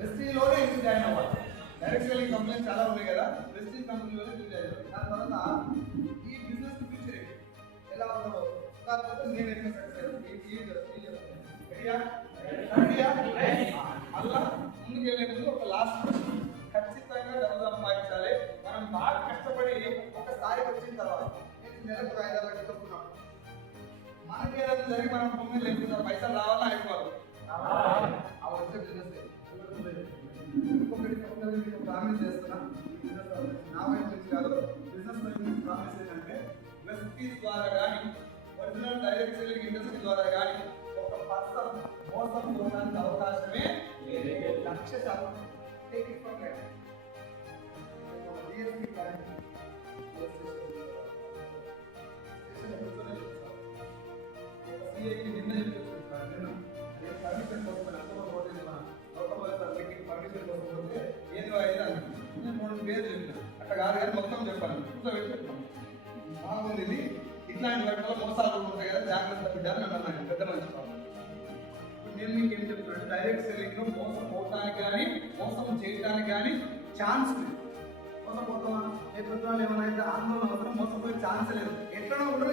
వెస్టీజ్లోనే ఎందుకు జాయిన్ అవ్వాలి? Direct selling కంపెనీలు చాలా ఉన్నాయి కదా, వెస్టీజ్ కంపెనీలోనే ఎందుకు జాయిన్ అవ్వాలి? దాని తర్వాత ఈ బిజినెస్ ఫ్యూచర్ ఎలా ఉందో దాని తర్వాత నేను ఎట్లా సక్సెస్ అలా ముందుకెళ్ళే ముందు ఒక లాస్ట్ ఖచ్చితంగా డబ్బు సంపాదించాలి. మనం బాగా కష్టపడి ఒక స్థాయికి వచ్చిన తర్వాత నెలకు 5 లక్షలు చెప్పుకున్నాం, మనకి ఏదైనా జరిగి మనం భూమి లేకుండా పైసలు రావాలని అయిపోవాలి. ఆ వచ్చే బిజినెస్ ఇంకొకటి ప్రామిస్ చేస్తున్నా, నా వైపు నుంచి కాదు, బిజినెస్ వైపు నుంచి ప్రామిస్ ఏంటంటే వెస్టీజ్ ద్వారా కానీ ఒరిజినల్ డైరెక్ట్ సెల్లింగ్ ఇండస్ట్రీ ద్వారా కానీ ఒక పర్సన్ మోసం పోవడానికి అవకాశమే లేదు. 1,00,000% take it for granted. DSP కానీ సిఐకి నిన్న చెప్తున్నాను, నేను పర్మిషన్ కోసం అక్టోబర్ 14 పర్మిషన్ కోసం పోతే ఏది వాయిదా నేను 3 పేర్లు చెప్పిన అట్లా కాదు కానీ మొత్తం చెప్పాను, చెప్పాను బాగుంది ఇది, ఇట్లాంటి వాటిలో మోసాలు ఉంటాయి కదా, జాగ్రత్త బిడ్డాలని అన్నాను పెద్ద మంచి పాపం. ఇప్పుడు నేను మీకు ఏం చెప్తున్నాను, డైరెక్ట్ సెల్లింగ్ లో మోసం పోవటానికి కానీ మోసం చేయడానికి కానీ ఛాన్స్ లేదు. మోసపోతామా ఏ ప్రభుత్వాలు ఏమైనా అయితే ఆందోళన అవసరం, మోసపోయే ఛాన్స్ లేదు, ఎట్లనో కూడా